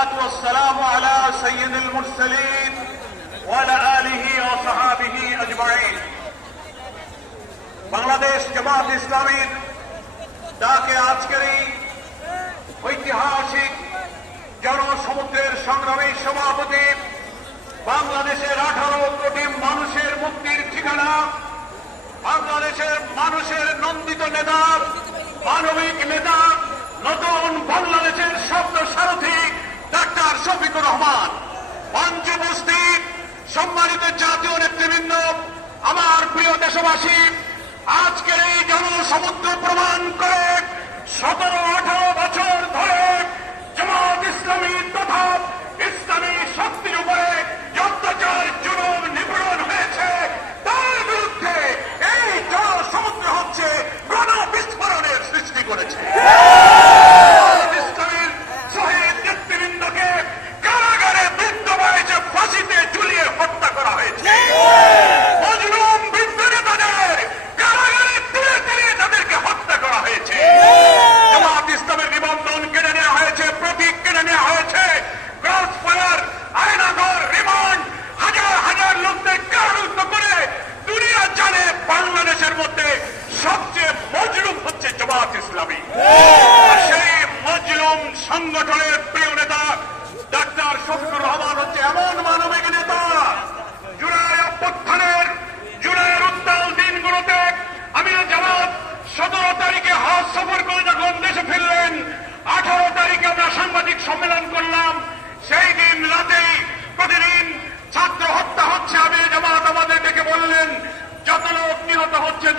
والصلاة والسلام على سيد المرسلين وعلى آله وصحابه أجمعين বাংলাদেশ জামাত ইসলামীর ডাকে আজকের এই ঐতিহাসিক জনসমুদ্রের সংগ্রামী সভাপতি বাংলাদেশের আঠারো কোটি মানুষের মুক্তির ঠিকানা বাংলাদেশের মানুষের নন্দিত নেতা মানবিক নেতা নতুন শফিকুর রহমান মঞ্চ উপস্থিত সম্মানিত জাতীয় নেতৃবৃন্দ, আমার প্রিয় দেশবাসী, আজকের এই জনসমুদ্র প্রমাণ করে সতেরো আঠারো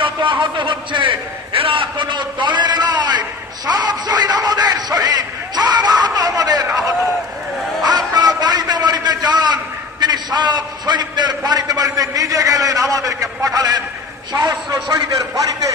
যত আহত হচ্ছে। এরা কোন দলের নয়, সব শহীদ আমাদের শহীদ, সব আহত আমাদের আহত। আপনারা বাড়িতে বাড়িতে যান, তিনি সব শহীদদের বাড়িতে বাড়িতে নিজে গেলেন, আমাদেরকে পাঠালেন। সহস্র শহীদের বাড়িতে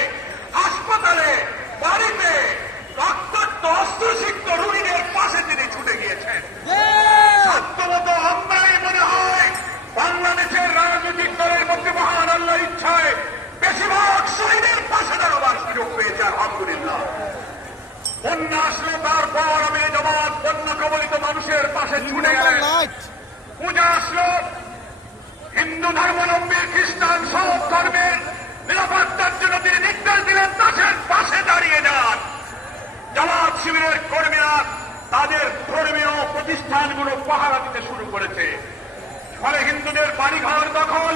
বন্যা আসলো তারপর আমি জমাত বন্যা কবলিত মানুষের পাশে ছুটে গেলেন পূজা আসলো হিন্দু ধর্মাবলম্বী খ্রিস্টান সব ধর্মের নিরাপত্তার জন্য তিনি নির্দেশ দিলেন তাদের পাশে দাঁড়িয়ে যান। জামাত শিবিরের কর্মীরা তাদের ধর্মীয় প্রতিষ্ঠানগুলো পাহারা দিতে শুরু করেছে। ফলে হিন্দুদের বাড়িঘর দখল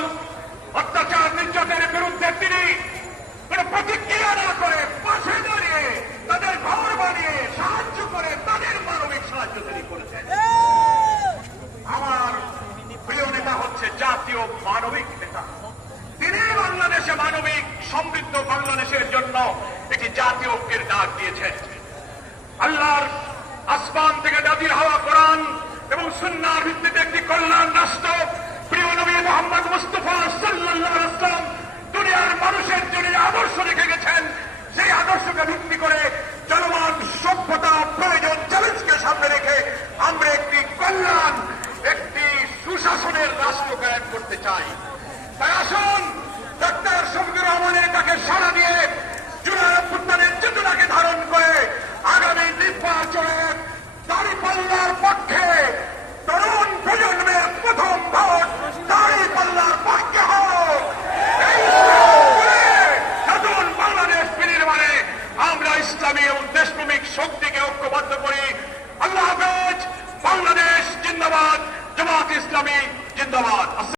অত্যাচার নির্যাতনের বিরুদ্ধে তিনি কোনো প্রতিক্রিয়া না করে পাশে দাঁড়িয়ে তাদের ঘর বানিয়ে সাহায্য করে তাদের মানবিক সাহায্য তিনি করেছেন আমার প্রিয় নেতা হচ্ছে জাতীয় মানবিক নেতা। তিনি বাংলাদেশে মানবিক, সমৃদ্ধ বাংলাদেশের জন্য একটি জাতীয় ঐক্যের ডাক দিয়েছেন। আল্লাহর আসমান থেকে দাদির হাওয়া কোরআন এবং সুন্নার ভিত্তিতে একটি কল্যাণ রাষ্ট্র